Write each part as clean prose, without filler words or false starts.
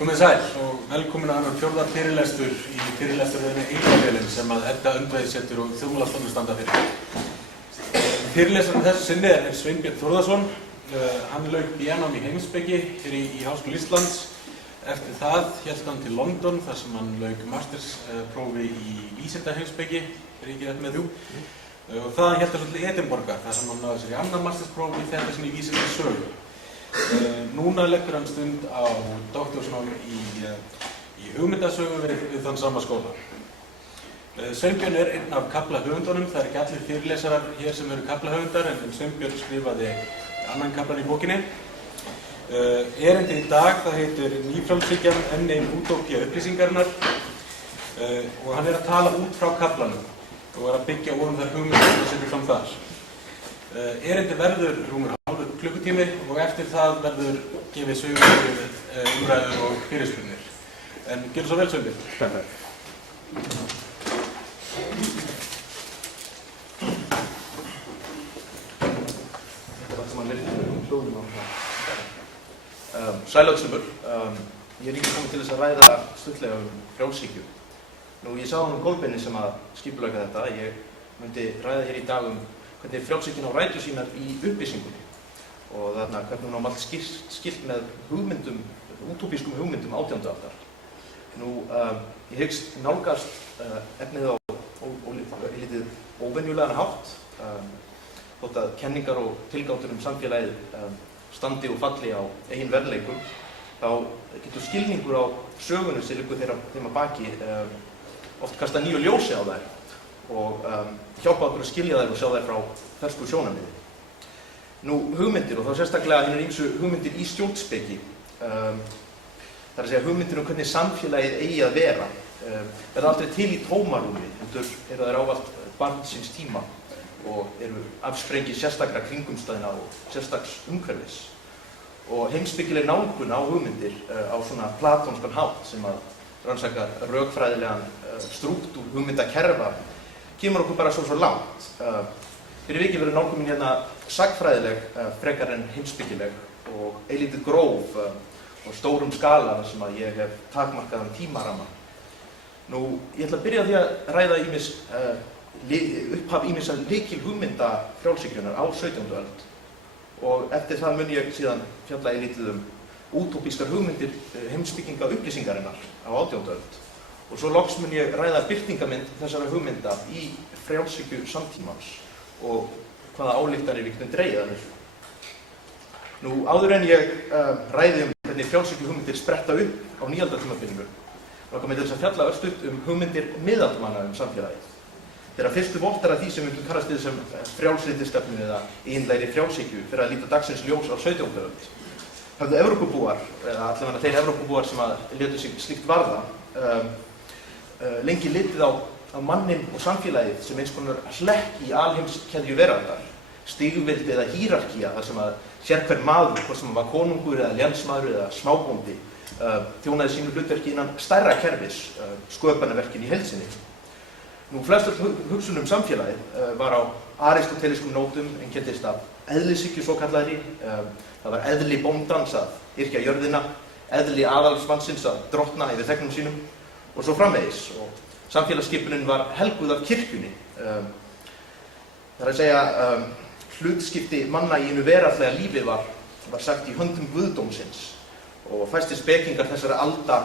Komið sæl og velkomin að annar fjórða fyrirlestur í fyrirlesturöðinni Englavélin sem að Edda Öndveiðssetur og Þjóðmálastofnun standa fyrir. Fyrirlesturinn þessu sinni er Sveinbjörn Þórðarson. Hann lauk BA-nám í heimspeki hér í Háskóla Íslands. Eftir það hélt hann til London þar sem hann lauk mastersprófi í vísindaheimspeki, er ekki rétt með þú. Og þaðan hélt hann svo til Edinborgar þar sem hann náði sér í annan mastersprófi í þetta sinni í vísindasögu. Núna leggur hann stund á doktorsnámi í hugmyndasögu við þann sama skóla. Sveinbjörn er einn af kaflahöfundunum, það er ekki allir fyrirlesarar hér sem eru kaflahöfundar en Sveinbjörn skrifaði annan kaflan í bókinni. Erindið í dag það heitir Nýfrjálshyggjan enn ein útópía upplýsingarinnar og hann er að tala út frá kaflanum og er að byggja ofan þær hugmyndir sem setur fram þar. Erindið verður rúmur hálfur klukkutími og eftir það verður gefið sögur, umræður og fyrirspurnir. En gjörðu svo vel, Sveinbjörn. Takk. Þetta var sem að verið hljóðum á það. Sælökslumur. Ég er ekki komið til þess að ræða stuttlega frjálshyggju. Ég sá hann Kolbeini sem að skipulega þetta. Ég myndi ræða hér í dag hvernig frjálshyggjan á rætur sínar í upplýsingunni og þarna hvernig hún á allt skilt með hugmyndum, útópískum hugmyndum 18. aldar. Ég hyggst nálgast efnið á lítið óvenjulegan hátt, þótt að kenningar og tilgáttur samfélagið standi og falli á eigin verðleikum, þá getur skilningur á sögunum sem liggur þeim að baki oft kasta nýju ljósi á þær og hjálpa okkur að skilja þær og sjá þær frá fersku sjónarmiði. Hugmyndir, og þá sérstaklega hinar ýmsu hugmyndir í stjórnspeki, það er að segja hugmyndir hvernig samfélagið eigi að vera, verða aldrei til í tómarúmi, heldur eru þær ávallt barn síns tíma og eru afsprengi sérstakra kringumstæðina og sérstaks umhverfis. Og heimspekileg nálgun á hugmyndir á svona platónskan hátt sem að rannsakar rökfræðilegan strúktúr hugmyndakerfa kemur okkur bara svo langt. Fyrir vikið verður nálgunin hérna sagnfræðileg frekar en heimspekileg og eilítið gróf og stórum skala þar sem að ég hef takmarkaðan tímaramma. Ég ætla að byrja á því að ræða upphaf ýmissa lykilhugmynda frjálshyggjunnar á 17. öld og eftir það mun ég síðan fjalla eilítið útópískar hugmyndir heimspekinga upplýsingarinnar á 18. öld. Og svo loks mun ég ræða birtingamynd þessara hugmynda í frjálshyggju samtímans og hvaða ályktanir við getum dregið af þessu. Áður en ég ræði hvernig frjálshyggju hugmyndir spretta upp á nýaldartímabilinu, langar mig til þess að fjalla örstutt hugmyndir miðaldamanna samfélagið. Þeirra fyrstu vottar af því sem við myndum kallast við sem frjálslyndisstefnu eða eiginlegri frjálshyggju fyrir að líta dagsins ljós á 17. öld. Höfðu Evrópubúar, eða allavega þeir Evrópubúar sem að létu sig slíkt varða, lengi litið á manninn og samfélagið sem eins konar hlekk í alheimskeðju veraldar, stigveldi eða hýrarkía þar sem að sérhver maður, hvort sem hann var konungur eða lénsmaður eða smábóndi, þjónaði sínu hlutverki innan stærra kerfis, sköpunarverkin í heild sinni. Flestar hugsun samfélagið var á aristótelískum nótum einkenndist af eðlishyggju svokallaðri, það var eðli bóndans að yrkja jörðina, eðli aðalsmannsins að drottna yfir þegnum sínum og svo framvegis. Og samfélagsskipunin var helguð af kirkjunni. Það er að segja hlutskipti manna í einu veraldlega lífi var sagt í höndum guðdómsins og fæstir spekingar þessara alda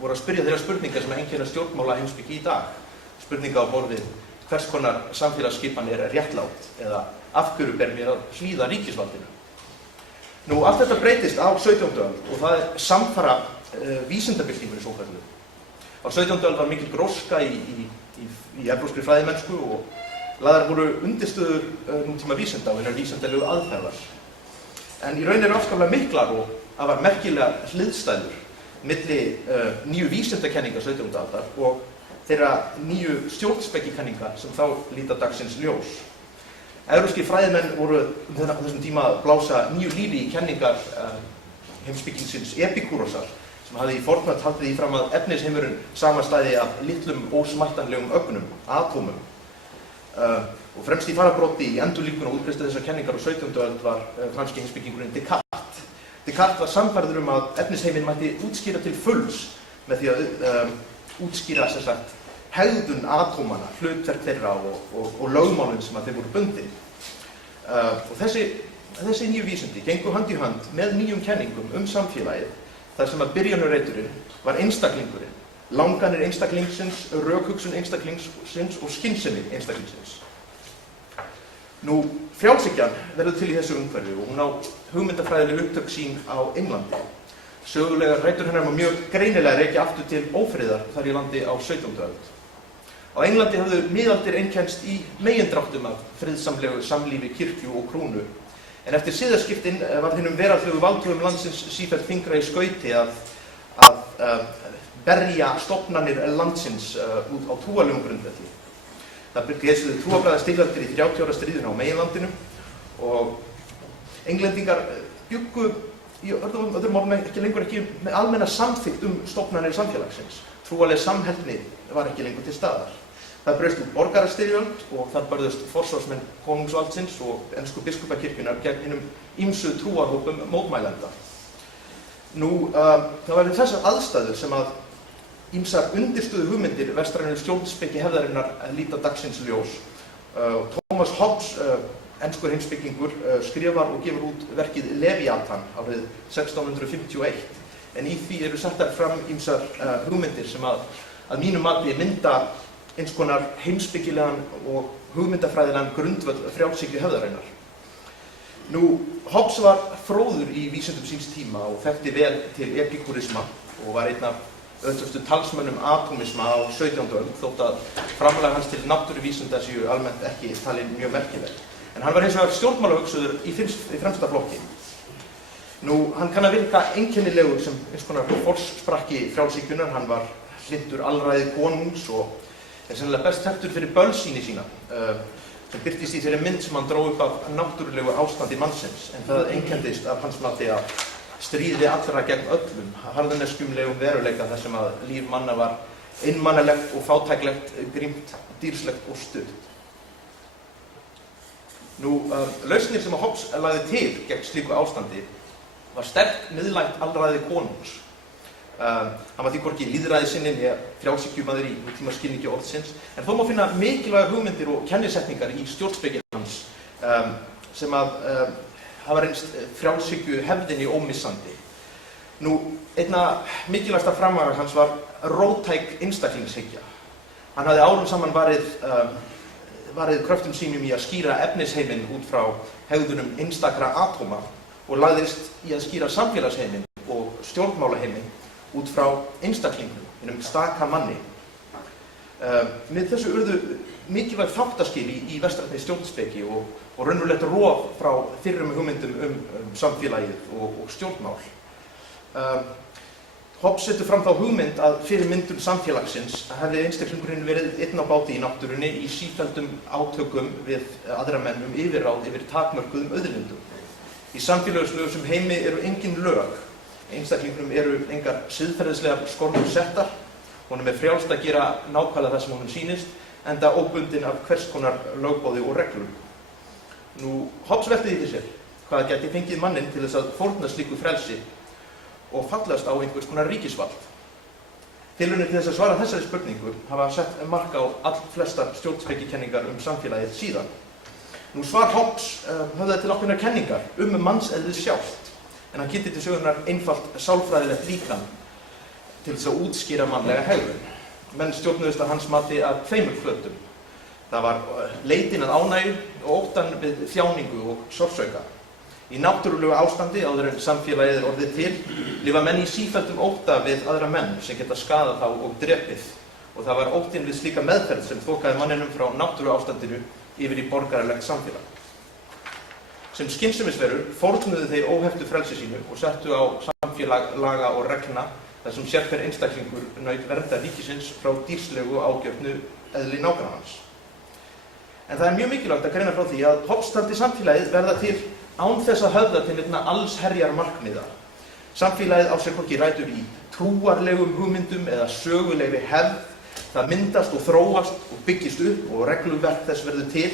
voru að spyrja þeirra spurningar sem einkenna stjórnmála heimspeki í dag. Spurninga á borð við hvers konar samfélagsskipan er réttlát eða af hverju ber mér að hlýða ríkisvaldinu. Allt þetta breytist á 17. öld og það er samfara vísindabyltingunni svokölluðu. Á 17. öld var mikil gróska í evrópskri fræðimennsku og lagðar voru undirstöður nútíma vísinda og hinar vísindalegu aðferðar. En í raun eru afskaplega miklar og afar merkilegar hliðstæður milli nýju vísindakenninga 17. aldar og þeirra nýju stjórnspekikenninga sem þá líta dagsins ljós. Evrópskir fræðimenn voru á þessum tíma að blása nýju lífi í kenningar heimspekingsins Epikúrosar sem hafði í fornöld haldið því fram að efnisheimurinn samanstæði af litlum ósmættanlegum ögnum, atómum. Og fremst í fararbroddi í endurlíkun og útbreiðslu þessar kenningar á 17. öld var franski heimspekingurinn Descartes Descartes var sannfærður að efnisheiminn mætti útskýra til fulls með því að útskýra sem sagt hegðun atómanna, hlutverk þeirra og lögmálin sem að þeir voru bundin. Og þessi nýju vísindi gengu hand í hand með nýjum kenningum samfélagið, þar sem að byrjunarreiturinn var einstaklingurinn, langanir einstaklingsins, rökhugsun einstaklingsins og skynsemi einstaklingsins. Nú, frjálshyggjan verður til í þessu umhverfi og hún á hugmyndafræðileg upptök sín á Englandi. Sögulegar rætur hennar má mjög greinilega rekja aftur til ófriðar þar í landi á 17. öld. Á Englandi hafðu miðaldir einkennst í megindráttum af friðsamlegu samlífi kirkju og krúnu, en eftir siðaskiptin var hinum veraldlegu valdhöfum landsins sífellt þyngra í skauti að berja stofnanir landsins út á trúarlegum grundvelli. Það geisuðu trúarbragðastyrjaldir í 30 ára stríðinu á meginlandinu og Englendingar bjuggu í öðrum orðum ekki með almenna samþykkt stofnanir samfélagsins. Trúarleg samheldni var ekki lengur til staðar. Það braust út borgarastyrjöld og þar börðust forsvarsmenn konungsvaldsins og ensku biskupakirkjunnar gegn hinum ýmsu trúarhópum mótmælenda. Nú, það var við þessar aðstæður sem að ýmsar undirstöðu hugmyndir vestrænu stjórnspeki hefðarinnar líta dagsins ljós. Thomas Hobbes, enskur heimspekingur, skrifar og gefur út verkið Leviathan árið 1651, en í því eru settar fram ýmsar hugmyndir sem að mínu mati mynda eins konar heimspekilegan og hugmyndafræðilegan grundvöll frjálshyggju hefðarinnar. Nú, Hobbes var fróður í vísindum síns tíma og þekkti vel til epikúrisma og var einn af öðrustu talsmönnum atómisma á 17. öld, þótt að framlag hans til náttúruvísinda séu almennt ekki talin mjög merkileg. En hann var hins vegar stjórnmálahugsuður í fremsta flokki. Nú, hann kann að virka einkennilegur sem eins konar forsprakki frjálshyggjunnar. Hann var hlynntur alræði konungs og er sennilega best þekktur fyrir bölsýni sína, sem birtist í þeirri mynd sem hann dró upp af náttúrulegu ástandi mannsins, en það einkenndist af hans mati að stríði allra gegn öllum, harðneskjumlegum veruleika þar sem að líf manna var einmannalegt og fátæklegt, grimmt, dýrslegt og stutt. Nú, lausnir sem að Hobbes lagði til gegn slíku ástandi var sterkt miðlægt alræði konungs. Hann var því hvorki lýðræðissinni né frjálshyggjumaður í tímaskilningi orðsins, en þó má finna mikilvæga hugmyndir og kennisetningar í stjórnspeki hans sem að hafa reynst frjálshyggju hefðinni ómissandi. Nú, einna mikilvægasta framlag hans var róttæk einstaklingshyggja. Hann hafði árum saman varið kröftum sínum í að skýra efnisheiminn út frá hegðunum einstakra atóma og lagðist í að skýra samfélagsheiminn og stjórnmálaheiminn út frá einstaklingum, hinum staka manni. Með þessu urðu mikilvæg þáttaskil í vestrænni stjórnspeki og raunverulegt rof frá fyrrum hugmyndum samfélagið og stjórnmál. Hobbes setur fram þá hugmynd að fyrir myndun samfélagsins hefði einstaklingurinn verið einn á báti í náttúrunni í sífelldum átökum við aðra menn yfirráð yfir takmörkuðum auðlindum. Í samfélagslegum heimi eru engin lög. Einstaklingnum eru engar siðferðislegar skorður settar, honum er frjálst að gera nákvæmlega það sem honum sýnist, enda óbundin af hvers konar lögboði og reglum. Nú, Hobbes velti því sér hvað gæti fengið manninn til þess að fórna slíku frelsi og fallast á einhvers konar ríkisvald. Tilraunir til þess að svara þessari spurningu hafa sett mark á allflestar stjórnspekikenningar samfélagið síðan. Nú, svar Hobbes höfðaði til ákveðnar kenningar mannseðlið sjálft, en hann kynnti til sögunar einfalt sálfræðilegt líkan til þess að útskýra mannlega hegðun. Menn stjórnuðust að hans mati að tveimur flötum. Það var leitin að ánægju og óttan við þjáningu og sársauka. Í náttúrulegu ástandi, áður en samfélagið er orðið til, lifa menn í sífelldum ótta við aðra menn sem geta skaðað þá og drepið. Og það var óttinn við slíka meðferð sem þokaði manninum frá náttúru ástandinu yfir í borgaralegt samfélag. Sem skynsemisverur fórnuðu þeir óheftu frelsi sínu og settu á samfélag, laga og reglna þar sem sérhver einstaklingur naut vernda ríkisins frá dýrslegu og ágjörnu eðli nágrannans. En það er mjög mikilvægt að greina frá því að Hobbes taldi samfélagið verða til án þess að höfða til einna allsherjar markmiða. Samfélagið á sér hvorki rætur í trúarlegum hugmyndum eða sögulegri hefð. Það myndast og þróast og byggist upp og regluverk þess verður til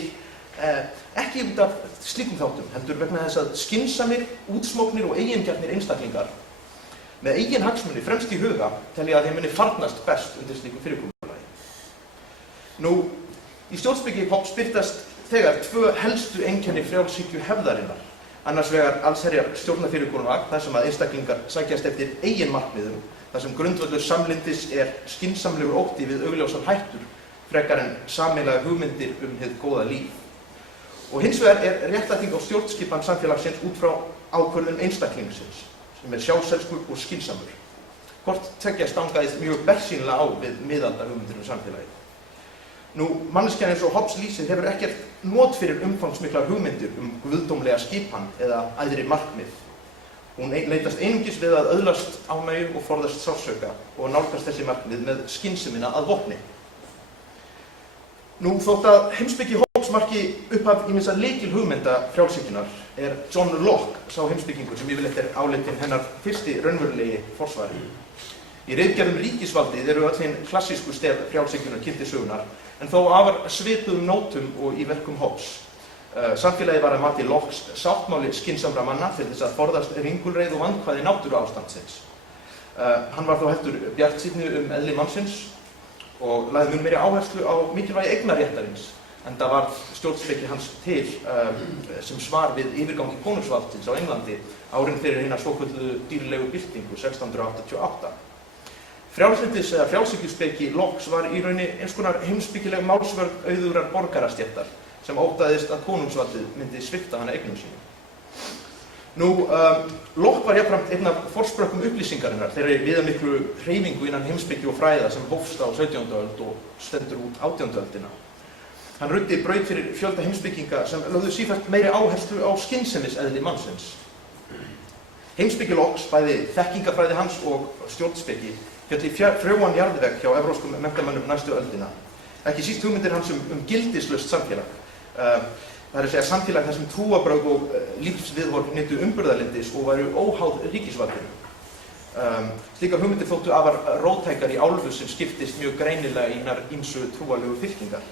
ekki út af slíkum þáttum, heldur vegna þess að skynsamir, útsmóknir og eigingjarnir einstaklingar með eigin hagsmuni fremst í huga telja að þeim muni farnast best undir slíkum fyrirkomulagi. Nú, í stjórnspeki Hobbes birtast þegar tvö helstu einkenni frjálshyggju hefðarinnar, annars vegar allsherjar stjórnarfyrirkomulag þar sem að einstaklingar sækjast eftir eigin markmiðum, þar sem grundvöllur samlyndis skynsamlegur ótti við augljósar hættur frekar en sameiginlegar hugmyndir hið góða líf. Og hins vegar réttlæting á stjórnskipan samfélagsins út frá ákvörðun einstaklingsins, sem sjálfselskur og skynsamur. Hvort tveggja stangaðist mjög bersýnilega á við miðalda hugmyndir samfélagið. Nú, manneskjan eins og Hobbes lýsir hefur ekkert not fyrir umfangsmiklar hugmyndir guðdómlega skipan eða æðri markmið. Hún leitast einungis við að öðlast ánægju og forðast sársauka og nálgast þessi markmið með skynsemina að vopni. Nú, þótt að heimspeki Hobbes marki upphaf ýmissa lykilhugmynda frjálshyggjunnar John Locke sá heimspekingur sem yfirleitt álitinn hennar fyrsti raunverulegi forsvari. Í ritgerðum Ríkisvaldið eru öll hin klassísku stef frjálshyggjunnar kynnt til sögunnar, en þó afar svipuðum nótum og í verkum Hobbes. Samfélagið var að mati Lockes sáttmáli skynsamra manna til þess að forðast ringulreið og vandkvæði náttúruástandsins. Hann var þó heldur bjartsýnni eðli mannsins og lagði mun meiri áherslu á mikilvægi eignarréttarins, enda var stjórnspeki hans til sem svar við yfirgangi konungsvaldsins á Englandi árin fyrir hina svokölluðu dýrlegu byltingu 1688. Frjálslyndis eða frjálshyggjuspeki Lockes var í rauninni eins konar heimspekileg málsvörn auðugrar borgarastéttar sem óttaðist að konungsvaldið myndi svipta hana eignum sínum. Nú, Locke var jafnframt einn af forsprökkum upplýsingarinnar, þeirri viðamiklu hreyfingu innan heimspeki og fræða sem hófst á 17. öld og stendur út 18. öldina. Hann ruddi braut fyrir fjölda heimspekinga sem lögðu sífellt meiri áherslu á skynsemiseðli mannsins. Heimspeki Lockes, bæði þekkingafræði hans og stjórnspeki, féll í frjóan jarðveg hjá evrópskum menntamönnum næstu öldina. Ekki síst hugmyndir hans gildislaust samfélag. Það er að segja samfélag þar sem trúarbrögð og lífsviðhorf nytu umburðarlyndis og væru óháð ríkisvaldinu. Slíkar hugmyndir þóttu afar róttækar í álfu sem skiptist mjög greinilega í hinar ýmsu trúarlegu fylkingar.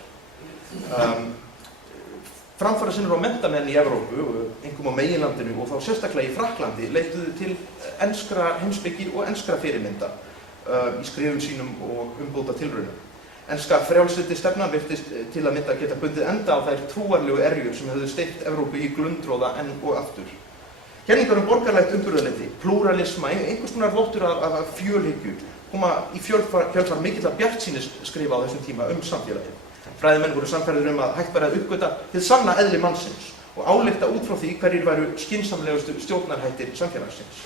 Framfarasinnur á menntamenn í Evrópu, einkum á meginlandinu og þá sérstaklega í Frakklandi, leituðu til enskra heimspeki og enskra fyrirmynda í skrifum sínum og umbóta tilraunum. Enska frjálslyndisstefnan virtist til að mynda geta bundið enda á þær trúarlegu erjur sem höfðu steypt Evrópu í glundroða enn og aftur. Kenningar borgaralegt umburðarlyndi, plúralisma, einhvers konar vottur af fjölhyggju koma í kjölfar mikilla bjartsýnis skrifa á þessum tíma samfélagið. Fræðimenn voru sannfærðir að hægt væri að uppgöta hið sanna eðli mannsins og álykta út frá því hverjir væru skynsamlegustu stjórnarhættir samfélagsins.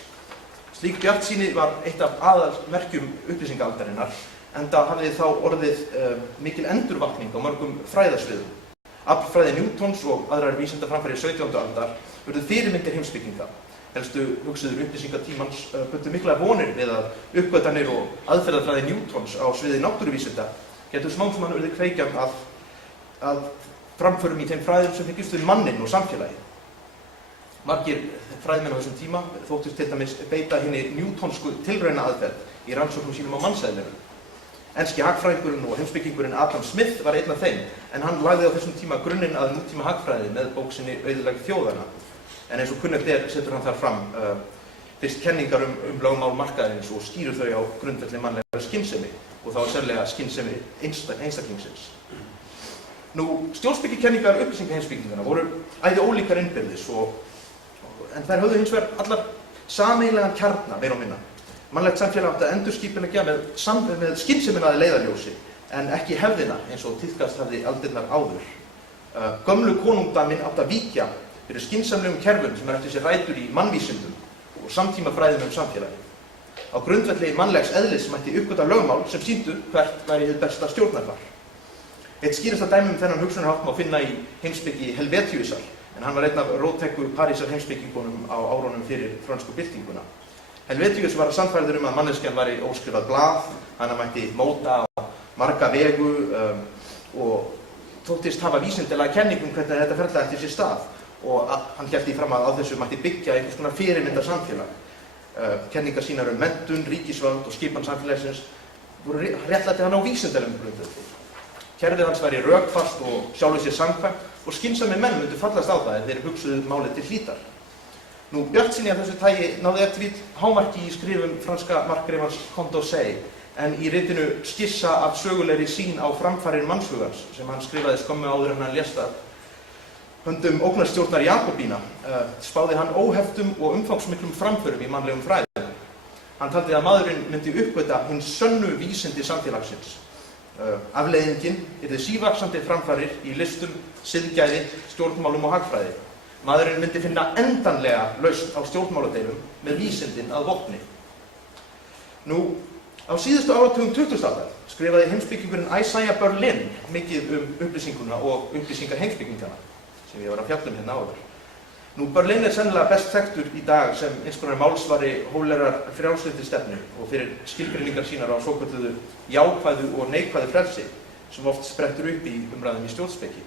Slík bjartsýni var eitt af aðalmerkjum upplýsingaldarinnar, enda hafði þá orðið mikil endurvakning á mörgum fræðasviðum. Aflfræði Newtons og aðrar vísindaframfarir 17. aldar urðu fyrirmyndir heimspekinga. Helstu hugsuður upplýsingatímans bundu miklar vonir við að uppgötanir og aðferðafræði Newtons á sviði náttúruvísinda getur smám saman urðið kveikjan að framförum í þeim fræðum sem fengist við manninn og samfélagið. Margir fræðimenn á þessum tíma þóttust til dæmis beita hinni newtonsku tilraunaaðferð í rannsóknum sínum á mannseðlinum. Enski hagfræðingurinn og heimspekingurinn Adam Smith var einn af þeim, en hann lagði á þessum tíma grunninn að nútíma hagfræði með bók sinni Auðlegð þjóðanna. En eins og kunnugt setur hann þar fram fyrst kenningar lögmál markaðarins og skýrur þau á grundvelli mannlegrar skynsemi og þá sérlega skynsemi einstaklingsins. Nú, stjórnspekikenningar upplýsingaheimspekinganna voru æði ólíkar innbyrðis en þær höfðu hins vegar allar sameiginlegan kjarna, meira og minna. Mannlegt samfélag átti að endurskipuleggja með skynsemina að leiðarljósi, en ekki hefðina eins og tíðkast hafði aldirnar áður. Gömlu konungdæmin átti að víkja fyrir skynsamlegum kerfum sem ættu sér rætur í mannvísindum og samtímafræðum samfélagi. Á grundvelli mannlegs eðlis mætti uppgöta lögmál sem sýndu hvert væri hið besta stjórnarfar. Eitt skýrasta dæmi þennan hugsunarhátt má finna í heimspeki Helvetiusar, en hann var einn af róttæku Parísar heimspekingunum á árunum fyrir frönsku byltinguna. Helvetius var sannfærður að manneskjan væri óskrifað blað, hana mætti móta á marga vegu og þóttist hafa vísindilega kenningum hvernig þetta ferli ætti sér stað og hann hélt því fram að á þessu mætti byggja einhvers konar fyrirmyndar samfélag. Kenningar sínar menntun, ríkisvald og skipan samfélagsins voru réttlætti hann á vísindalegum grundvelli. Kerfið hans væri rökfast og sjálfu sér samkvæmt og skynsamir menn myndu fallast á það ef þeir hugsuðu málið til hlítar. Nú, bjartsýni af þessu tagi náði eftir hámarki í skrifum franska markgrefans Condorcet, en í ritinu Skissa af sögulegri sýn á framfarir mannshugans, sem hann skrifaði skömmu áður en hann lést af höndum ógnarstjórnar Jakobína, spáði hann óheftum og umfangsmiklum framförum í mannlegum fræðum. Hann taldi að maðurinn myndi uppgöta hinn sönnu vísindi samfélagsins. Afleiðingin yrði sívaxandi framfarir í listum, siðgæði, stjórnmálum og hagfræði. Maðurinn myndi finna endanlega lausn á stjórnmáladeilum með vísindin að vopni. Nú, á síðustu áratugum 20. aldar skrifaði heimspekingurinn Isaiah Berlin mikið upplýsinguna og upplýsingaheimspekingana, sem ég var að fjalla hérna áður. Nú, Berlin sennilega best þekktur í dag sem eins konar málsvari hóflegrar frjálslyndistefnu og fyrir skilgreiningar sínar á svokölluðu jákvæðu og neikvæðu frelsi, sem oft sprettur upp í umræðum í stjórnspeki.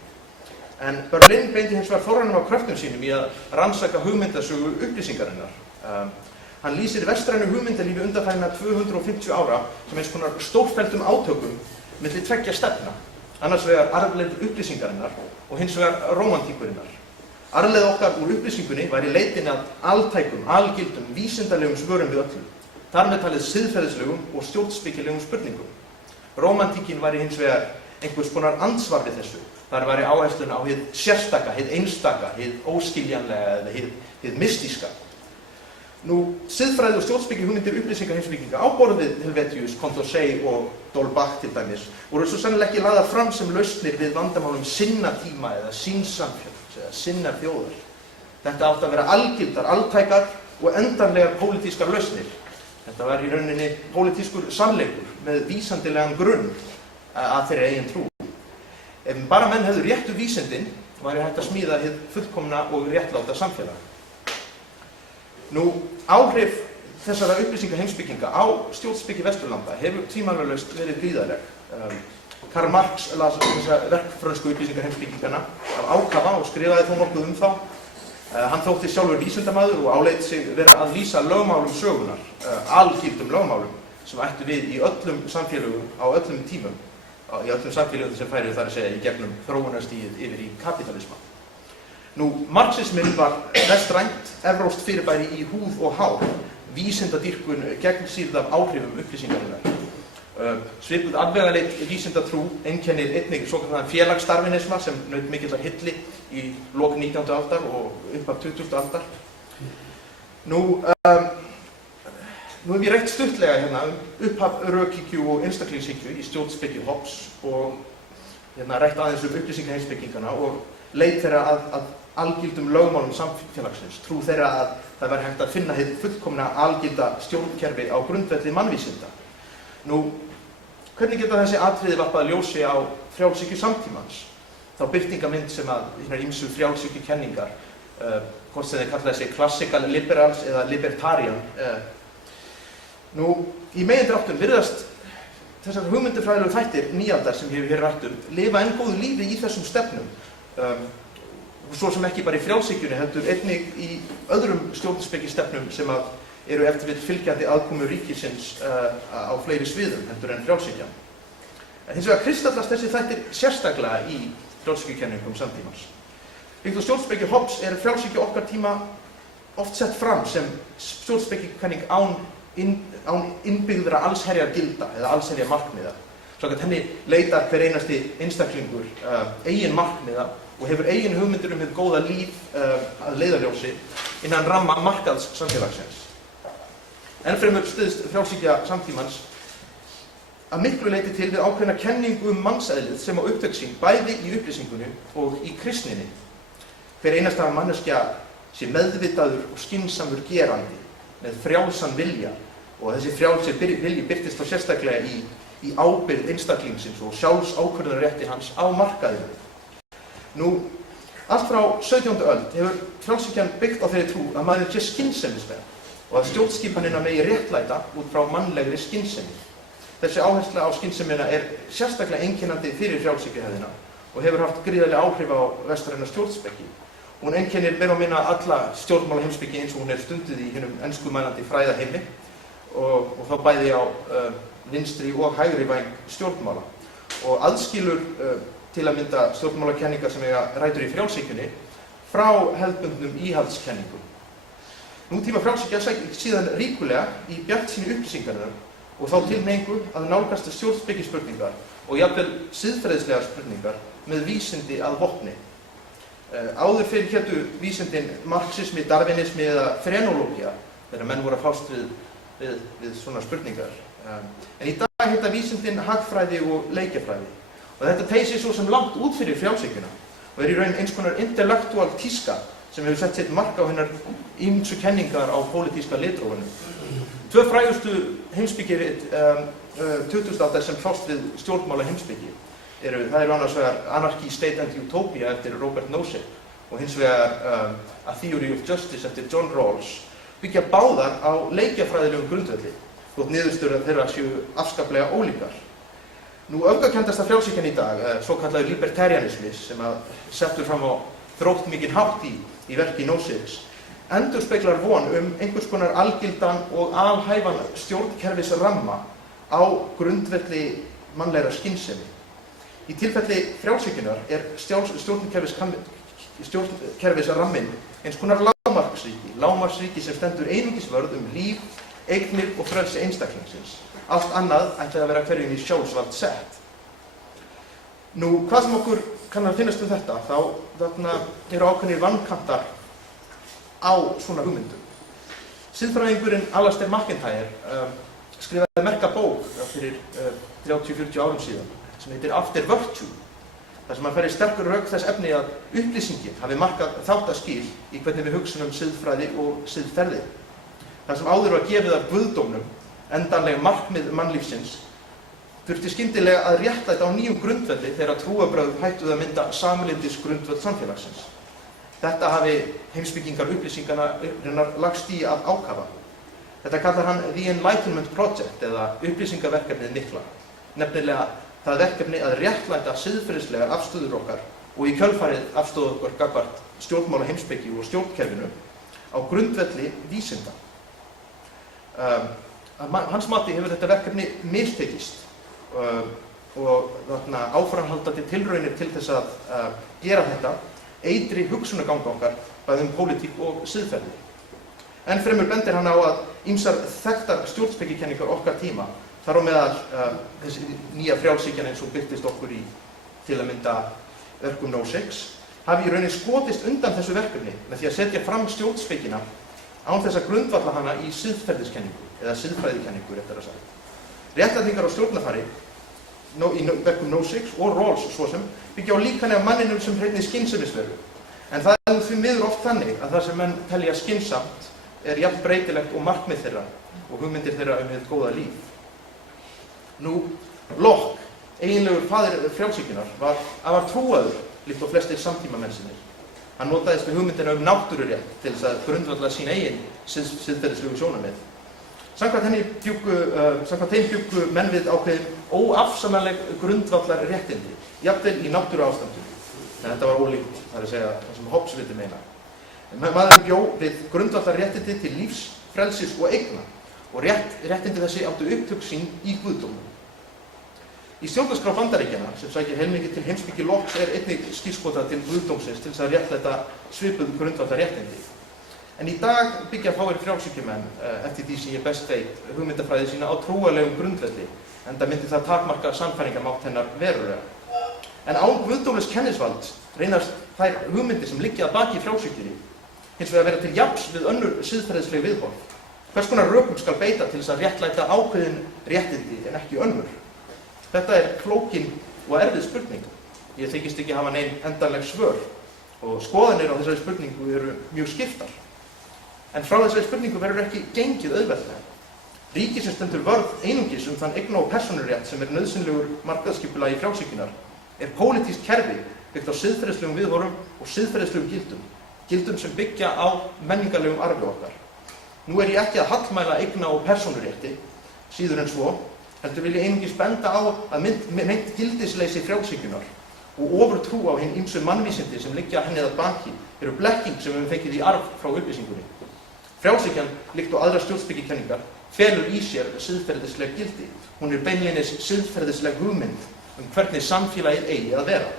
En Berlin beindi hins vegar forranum á kröftum sínum í að rannsaka hugmyndasögu upplýsingarinnar. Hann lýsir vestrænu hugmyndalífi undanfarinna 250 ára sem eins konar stórfelldum átökum milli tveggja stefna, annars vegar arfleifð upplýsingarinnar og hins vegar rómantíkurinnar. Arfleifð okkar úr upplýsingunni væri leitin að altækum, algildum, vísindalegum svörum við öllu, þar með talið siðferðislegum og stjórnspekilegum spurningum. Rómantíkin væri hins vegar einhvers konar andsvar við þessu. Þar væri áherslun á hið sérstaka, hið einstaka, hið óskiljanlega eða hið mystíska. Nú, siðfræði og stjórnspeki hugmyndir upplýsingaheimspekinga á borð við Helvetius, Condorcet og D'Holbach til dæmis voru svo sannlega ekki lagðar fram sem lausnir við vandamálum sinna tíma eða sínssamfélags eða sinnar þjóðar. Þetta átti að vera algildar, altækar og endanlegar pólitískar lausnir. Þetta var í rauninni pólitískur sannleikur með vísandilegan grunn að þeirra eigin trú. Ef bara menn hefðu réttu vísindin, væri hægt að smíða hið fullkomna og réttláta samfélag. Nú, áhrif þessara upplýsingaheimspekinga á stjórnspeki Vesturlanda hefur tvímælalaust verið gríðarleg. Karl Marx las þessa verkfrönsku upplýsingaheimspekingana af ákafa og skrifaði þó nokkuð þá. Hann þótti sjálfur vísindamaður og áleit sig vera að lýsa lögmálum sögunar, algildum lögmálum, sem ættu við í öllum samfélögum á öllum tímum. Í öllum samfélögum sem færi þar að segja í gegnum þróunarstigið yfir í kapítalisma. Nú, marxisminn var vestrænt, evrópskt fyrirbæri í húð og hár, vísindadýrkun gegnsýrð af áhrifum upplýsingarinnar. Svipuð afvegaleit vísindatrú einkennir einnig svokallaðan félagsdarwinisma sem naut mikillar hylli í lok 19. aldar og upp af 20. aldar. Nú hef ég rætt stuttlega hérna upphaf rökhyggju og einstaklingshyggju í stjórnspeki Hobbes og rætt aðeins upplýsingaheimspekingana og leit þeirra að algildum lögmálum samfélagsins, trú þeirra að það væri hægt að finna hið fullkomna algilda stjórnkerfi á grundvelli mannvísinda. Nú, hvernig geta þessi atriði varpað ljósi á frjálshyggju samtímans? Þá birtingamynd sem að hinar ýmsu frjálshyggjukenningar, hvort sem þeir kalla þessi classical liberals eða libertarian, nú, í megindráttum virðast þessar hugmyndafræðilegu þættir nýaldar sem ég hef hér rætt lifa enn góðu lífi í þessum stefnum, svo sem ekki bara í frjálshyggjunni, heldur einnig í öðrum stjórnspekistefnum sem eru eftir við fylgjandi aðkomu ríkisins á fleiri sviðum heldur en frjálshyggjan. En hins vegar kristallast þessi þættir sérstaklega í frjálshyggjukenningum samtímans. Líkt og stjórnspeki Hobbes frjálshyggja okkar tíma oft sett fram sem stjórnspekikenning án innbyggðra allsherjar gilda eða allsherjar markmiða. Samkvæmt henni leitar hver einasti einstaklingur eigin markmiða og hefur eigin hugmyndir hið góða líf að leiðarljósi innan ramma markaðs samfélagsins. Ennfremur styðst frjálshyggja samtímans að miklu leyti til við ákveðna kenningu mannseðlið sem á upptök sín bæði í upplýsingunni og í kristninni. Hver einasta manneskja sé meðvitaður og skynsamur gerandi með frjálsan vilja og þessi frjálsi vilji birtist þá sérstaklega í ábyrgð einstaklingsins og sjálfsákvörðunarrétti hans á markaðinu. Nú, allt frá 17. öld hefur frjálshyggjan byggt á þeirri trú að maður sé skynsemisverð og að stjórnskipanina megi réttlæta út frá mannlegri skynsemi. Þessi áhersla á skynsemina sérstaklega einkennandi fyrir frjálshyggjuhefðina og hefur haft gríðarleg áhrif á vestræna stjórnspeki. Hún einkennir meira og minna alla stjórnmálaheimspeki eins og hún stunduð í hinum enskumælandi fræðaheimi og þá bæði á vinstri og hægri væng stjórnmála og aðskilur til að mynda stjórnmálakenningar sem eiga rætur í frjálshyggjunni frá hefðbundnum íhaldskenningum. Nútíma frjálshyggja síðan ríkulega í bjartsýni upplýsingarinnar og þá tilhneigingu að nálgast stjórnspekispurningar og jafnvel siðferðislegar spurningar með vísindi að vopni. Áður fyrir hétu vísindin marxismi, darwinismi eða frenología þegar menn voru að fást við svona spurningar. En í dag heita vísindin hagfræði og leikjafræði. Og þetta teygir sig svo sem langt út fyrir frjálshyggjuna og í raun eins konar intellektual tíska sem hefur sett sitt mark á hinnar ýmsu kenningar á pólitíska litrófinu. Tvö frægustu heimspekirit 20. aldar sem fást við stjórnmála heimspeki það eru annars vegar Anarchy, State and Utopia eftir Robert Nozick og hins vegar A Theory of Justice eftir John Rawls byggja báðar á leikjafræðilegum grundvelli þótt niðurstöður þeirra séu afskaplega ólíkar. Nú öfgakenndasta frjálshyggjan í dag, svokallaður libertarianismi sem settur fram á þróttmikinn hátt í verki Nozicks, endurspeglar von einhvers konar algildan og alhæfan stjórnkerfisramma á grundvelli mannlegra skynsemi. Í tilfelli frjálshyggjunnar stjórnkerfisramminn eins konar lágmarksríki sem stendur einungis vörð líf, eignir og frelsi einstaklingsins. Allt annað ætti að vera hverjum í sjálfsvald sett. Nú, hvað sem okkur kann að finnast þetta, þarna eru ákveðnir vankantar á svona hugmyndum. Siðfræðingurinn Alasdair MacIntyre skrifaði merka bók fyrir 30-40 árum síðan sem heitir After Virtue, þar sem hann færir sterkur rök þess efni að upplýsingin hafi markað þáttaskil í hvernig við hugsunum siðfræði og siðferði. Það sem áður var gefið af guðdómnum, endanleg markmið mannlífsins, þurfti skyndilega að réttlæta á nýjum grundvelli þegar trúarbrögð hættuðu að mynda samlyndis grundvöll samfélagsins. Þetta hafi heimspekingar upplýsingarinnar lagst í að ákafa. Þetta kallar hann The Enlightenment Project eða upplýsingaverkefnið mikla, nefnilega það verkefni að réttlæta siðferðislegar afstöður okkar og í kjölfarið afstöðu okkar gagnvart stjórnmála heimspeki og stjórnkerfinu á grundvelli vísinda. Hans mati hefur þetta verkefni mistekist og áframhaldandi tilraunir til þess að gera þetta eitri hugsunargang okkar bæði pólitík og siðferði. Enn fremur bendir hann á að ýmsar þekktar stjórnspekikenningar okkar tíma, þar á meðal þessi nýja frjálshyggjan eins og birtist okkur í til að mynda verkum Nozicks, hafi í rauninni skotist undan þessu verkefni með því að setja fram stjórnspekina án þess að grundvalla hana í siðferðiskenningu eða siðfræðikenningu réttara sagt. Réttlætingar á stjórnarfari í verkum Nozicks og Rawls svo sem byggja á líkani af manninum sem hreinni skynsemisveru. En það er því miður oft þannig að það sem menn telja skynsamt jafn breytilegt og markmið þeirra og hugmyndir þeirra hið góða líf. Nú, Locke, eiginlegur faðir frjálshyggjunnar, var trúaður líkt og flestir samtímamennsinir. Hann notaðist við hugmyndina náttúrurétt til þess að grundvalla sín eigin siðferðislegu sjónarmið. Samkvæmt þeim bjuggu menn við ákveðin óafsamanleg grundvallar réttindi, jafnvel í náttúruástandum. En þetta var ólíkt, það er að segja það sem Hobbes vildi meina. Maðurinn bjó við grundvallar réttindi til lífs, frelsis og eigna og réttindi þessi áttu upptök sín í guðdómnum. Í stjórnarskrá Bandaríkjanna, sem sækir heilmikið til heimspeki Locke, einnig skírskotað til guðdómsins til þess að réttlæta svipuð grundvallar réttindi. En í dag byggja fáir frjálshyggjumenn, eftir því sem ég best veit, hugmyndafræði sína á trúarlegum grundvelli, enda myndi það takmarka sannfæringarmátt hennar verulega. En án guðdómlegs kennisvalds reynast þær hugmyndir sem liggja að baki frjálshyggjunni hins vegar vera til jafns við önnur siðferðisleg viðhorf. Hvers konar rökum skal beita til þess að réttlæta ákveðin réttindi en ekki önnur? Þetta er flókin og erfið spurning. Ég þykist ekki hafa nein endanleg svör og skoðanir á þessari spurningu eru mjög skiptar. En frá þessari spurningu verður ekki gengið auðveldlega. Ríki sem stendur vörð einungis þann eigna- og persónurétt sem nauðsynlegur markaðsskipulagi frjálshyggjunnar pólitískt kerfi byggt á siðferðislegum viðhorfum og siðferðislegum gildum sem byggja á menningarlegum arfi okkar. Nú ég ekki að hallmæla eigna- og persónurétti, síður en svo, heldur vil ég einungis benda á að meint gildisleysi frjálshyggjunar og ofurtrú á hin ýmsu mannvísindi sem liggja henni að baki eru blekking sem við höfum fengið í arf frá upplýsingunni. Frjálshyggjan, líkt og aðrar stjórnspekikenningar, felur í sér siðferðisleg gildi. Hún beinlínis siðferðisleg hugmynd hvernig samfélagið eigi að vera.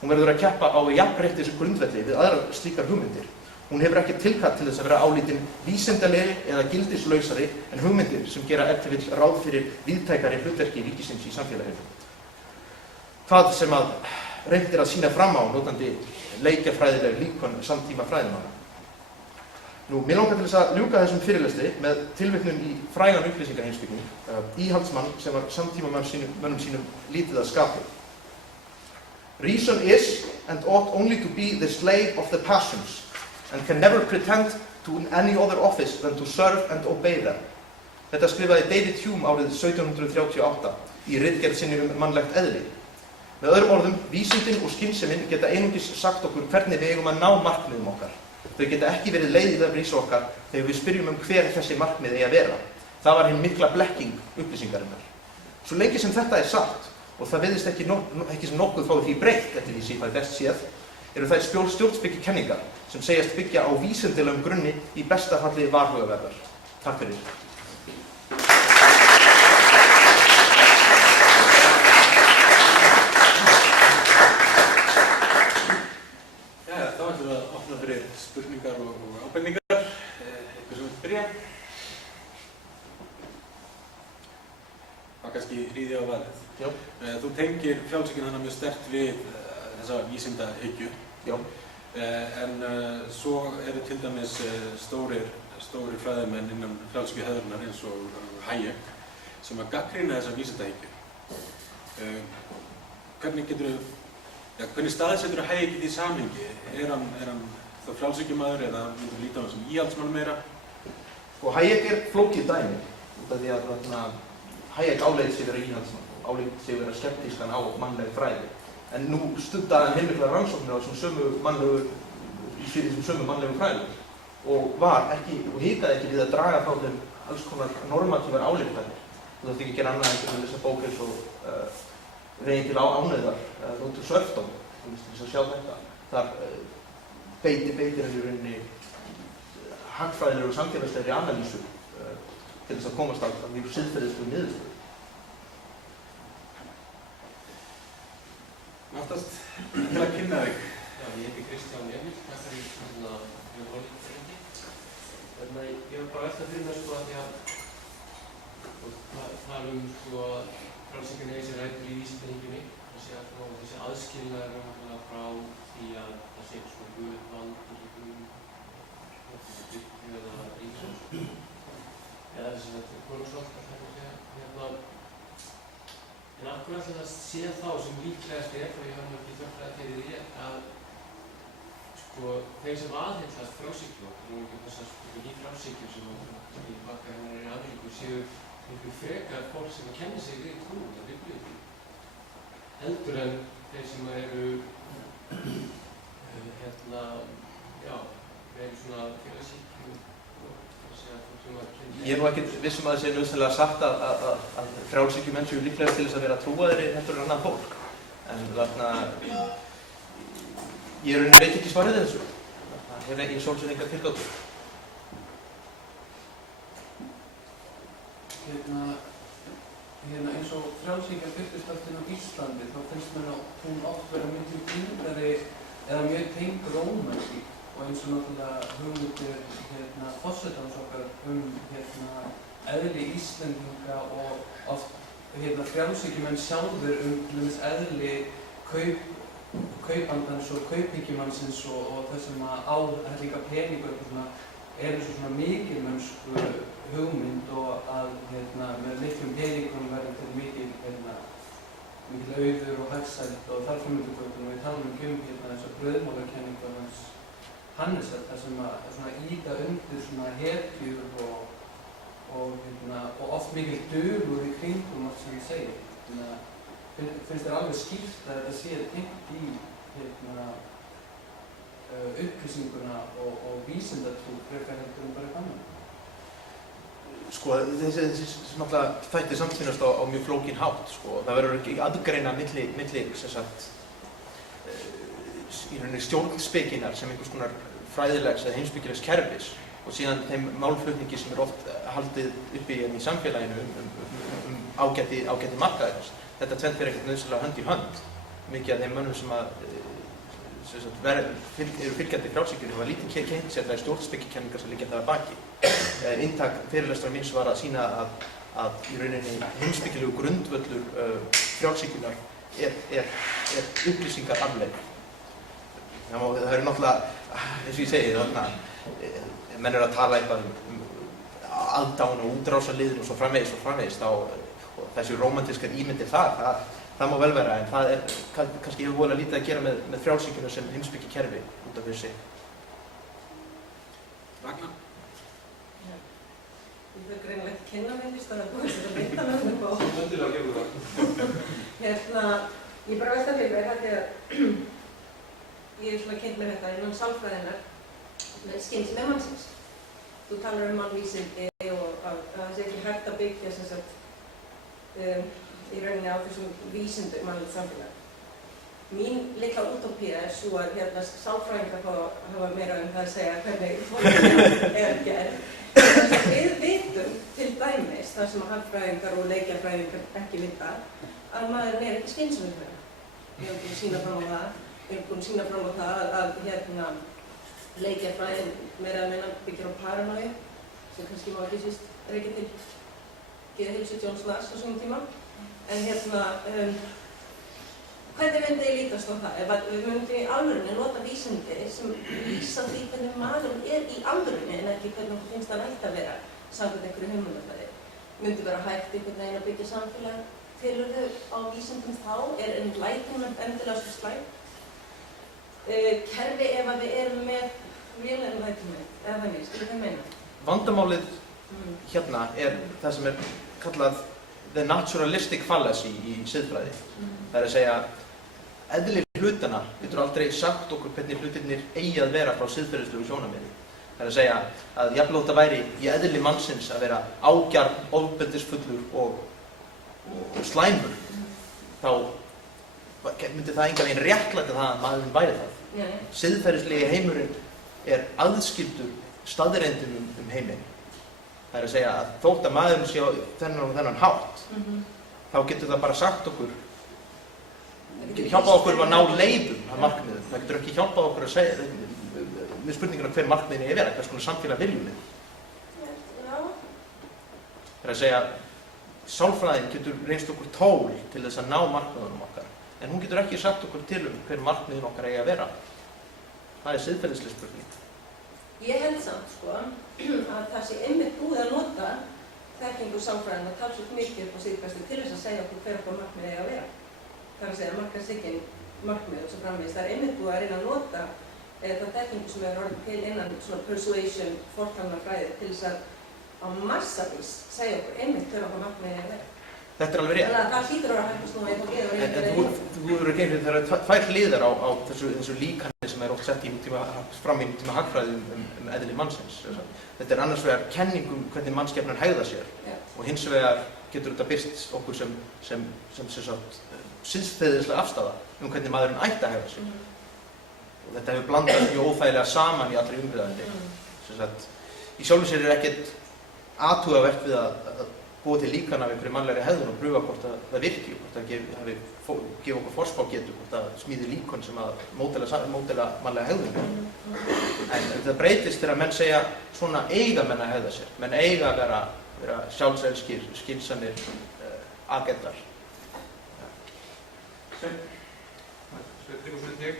Hún verður að keppa á jafnréttis grundvelli við aðrar slíkar hugmyndir. Hún hefur ekki tilkall til þess að vera álítin vísindalegri eða gildislausari en hugmyndir sem gera ef til vill ráð fyrir víðtækari hlutverki ríkisins í samfélaginu. Það sem að reynt að sýna fram á notandi leikjafræðileg líkön samtíma fræðimanna. Mér langar til þess að ljúka þessum fyrirlestri með tilvitnun í frægan upplýsingaheimspeking, íhaldsmann sem var samtímamönnum sínum lítið að skapi. Reason is and ought only to be the slave of the passions and can never pretend to any other office than to serve and obey them. Þetta skrifaði David Hume árið 1738 í ritgerð sinni mannlegt eðli. Með öðrum orðum, vísindin og skynsemin geta einungis sagt okkur hvernig við eigum að ná markmiðum okkar. Þau geta ekki verið leiðið af rísa okkar þegar við spyrjum hver þessi markmið eigi að vera. Það var hin mikla blekking upplýsingarinnar. Svo lengi sem þetta er satt, og það virðist ekki sem nokkuð fái því breytt eftir því sem það er best séð, eru þær stjórnspekikenningar sem segjast byggja á vísindilegum grunni í besta falli varhugaverðar. Takk fyrir. Spurningar og ábendingar. Eitthvað sem við byrja. Það kannski ríði á valið. Já. Þú tengir frjálshyggju mjög sterkt við þessa vísindahyggju. Já. En svo eru til dæmis stórir fræðimenn innan frjálshyggjuhefðarinnar eins og Hayek sem að gagnrýna þessa vísindahyggju. Hvernig staðsettur Hayek í því samhengi? Er hann frjálshyggjumaður eða myndur líta á hann sem íhaldsmann meira? Hayek er flókið dæmi, út af því að Hayek áleit sig vera íhaldsmann, áleit sig vera skeptískan á mannleg fræði. En nú stundaði hann heilmiklar rannsóknir á þessum sömu mannlegu fræðum og hikaði ekki við að draga frá þeim alls konar normatívar álíktanir. Þú þarft ekki að gera annað en að lesa bók eins og Veginn til ánauðar, Rótur Svörfdóm, til þess að sjá þetta. Þar beitir hann í rauninni hagfræðilegri og samfélagslegri analýsu til þess að komast á mjög siðferðislegu niðurstöðu. Náttast til að kynna þig. Já, ég heiti Kristján Emil, þetta er mjög hólítið. Ég var bara veltað fyrir mér að því að tala frjálshyggjan eigi sér rætur í vísindahyggjunni, þessi aðskilnaður frá því að það sé svona guð, vald, eða ríkisvald, eða þess að konungsvald, en af hverju ætli það sé þá sem líklegast er, og ég hef ekki þörflega fyrir því að þeir sem aðhyllast frjálshyggju, og ekki þessar í frjálshyggju sem í baka hennar í Ameríku séu miklu frekar fólk sem kennir sig við trú og biblíu heldur en þeir sem eru svona félagshyggju Ég er nú ekkert vissum að það sé nauðsynlega sagt að frjálshyggjumenn séu líklegast til þess að vera trúaðri heldur en annað fólk. En ég veit ekki svarið þessu. Það er svolítið enga tilgátur. Eins og frjálshyggjan birtist allt inn á Íslandi, þá finnst mér að hún oft vera miklu tengdari eða mjög tengd rómansík og eins og náttúrulega hugmyndir forsetans okkar eðli Íslendinga og oft frjálshyggjumenn sjálfur eðli kaupandans og kauphyggjumannsins og það sem að líka peningur eru svona mikilmennsku hugmynd og að með litlum peningum verður til mikil auður og hagsæld og þar framöndugötum og við talum þessa brauðmálakenningu hans Hannesar þar sem að ýta undir svona hetjur og oft mikil dugur í kringum allt sem ég segir. Finnst þér alveg skýrt að þetta sé tengt í upplýsinguna og vísindatrú frekar heldur bara gaman? Þessi þættir samtvinnast á mjög flókinn hátt. Það verður ekki aðgreina milli í rauninni stjórnspekinnar sem einhvers konar fræðilegs eða heimspekilegs kerfis og síðan þeim málflutningi sem oft haldið uppi í samfélaginu ágæti markaðarins. þetta tvennt fer ekkert nauðsynlega hönd í hönd. Mikið af þeim mönnum sem eru fylgjandi frjálshyggjunni hafa lítið kynnt sér þær stjórnspekikenningar sem liggja þar að baki. Inntak fyrirlestra míns var að sýna að í rauninni heimspekilegu grundvöllur frjálshyggjunnar er upplýsingararfleifð. Það eru náttúrulega, eins og ég segi, menn eru að tala eitthvað aðdáun og útrásarliðin og svo framvegis, þá þessi rómantískar ímyndir það má vel vera, en það er kannski yfirvoðalega lítið að gera með frjálshyggjuna sem heimspekikerfi út af fyrir sig. Ragnar? Ég þarf greinilega ekki að kynna mig fyrst að það búið sér að mynda með það. Öndilega gerðu það. Ég bara velta fyrir mér, því að ég svona kynnt með þetta innan sálfræðinnar með skynsemi mannsins. Þú talar mannvísindi og að það sé ekki hægt að byggja sem sagt í rauninni á þessum vísindum mannlegt samfélag. Mín litla útópía er svo að sálfræðingar hafa meira það að segja hvernig fólk gerð. Við vitum til dæmis, þar sem hagfræðingar og leikjafræðingar ekki vita, að maðurinn er ekki skynsamur. Við erum búin að sýna fram á það, að leikjafræðin meira að meina byggir á paranoju, sem kannski má ekki síst rekja til geðheilsu John Snass á svona tíma. En hvernig myndi ég lítast á það? Ef við myndum í alvörunni nota vísindi sem lýsa því hvernig maðurinn er í alvörunni en ekki hvernig hún finnst að ætti að vera samkvæmt einhverju hugmyndafræði. Myndi vera hægt einhvern veginn að byggja samfélag fyrir þau á vísindum þá? Er enlightenment endilega svo slæmt? Kerfi ef að við erum með real enlightenment, eða þannig, skilur þið meina? Vandamálið hérna er það sem er kallað the naturalistic fallacy í siðfræði. Það er að segja, eðli hlutana getur aldrei sagt okkur hvernig hlutirnir eigi að vera frá siðferðislegu sjónarmiði. Það er að segja að jafnvel þótt það væri í eðli mannsins að vera ágjarn, ofbeldisfullur og slæmur, þá myndi það engan veginn réttlæta það að maðurinn væri það. Siðferðislegi heimurinn er aðskildur staðreyndum heiminn. Það er að segja að þótt að maðurinn sé á þennan hátt, þá getur það bara sagt okkur, hjálpað okkur að ná leiðum að markmiðum. Það getur ekki hjálpað okkur að segja með spurninguna hver markmiðin er að vera, hvers konar samfélag viljum við. Það er að segja, sálfræðin getur reynst okkur tól til þess að ná markmiðunum okkar, en hún getur ekki sagt okkur til hver markmiðin okkar eigi að vera. Það er siðferðisleg spurning. Ég held samt að það sé einmitt búið að nota þekkingu sálfræðinnar talsvert mikið upp á síðkastið til þess að segja okkur hver okkar markmið eigi að vera. Það er að segja markaðshyggjan markmið og svo framvegis. Það er einmitt búið að reyna að nota það þekkingu sem er orðið til innan svona persuasion, fortalnarfræði til þess að á massavís segja okkur einmitt hver okkar markmið eigi að vera. Þetta er alveg rétt. Þannig að það hlýtur að vera hægt að snúa eitthvað geður og En þú verður ekki einhvern veginn, það eru tvær hliðar á þessu líkani sem er oft sett fram í nútíma hagfræði eðli mannsins. Þetta er annars vegar kenning hvernig mannskepnan hegðar sér og hins vegar getur þetta birst okkur sem siðferðislega afstaða hvernig maðurinn ætti að hegða sér. Og þetta hefur blandast mjög óþægilega saman í allri umræðandi. Í sjálfu sér er ekkert athugavert við að búið til líkan af einhverju mannlegri hegðun og pröfa hvort það virki, hvort það gefi okkur forspágetu, hvort það smíði líkon sem að módela mannlega hegðun. En þetta breytist þegar menn segja svona eiga menn að hegða sér. Menn eiga að vera sjálfselskir, skynsamir, agendar. Sveinn Tryggvason ég.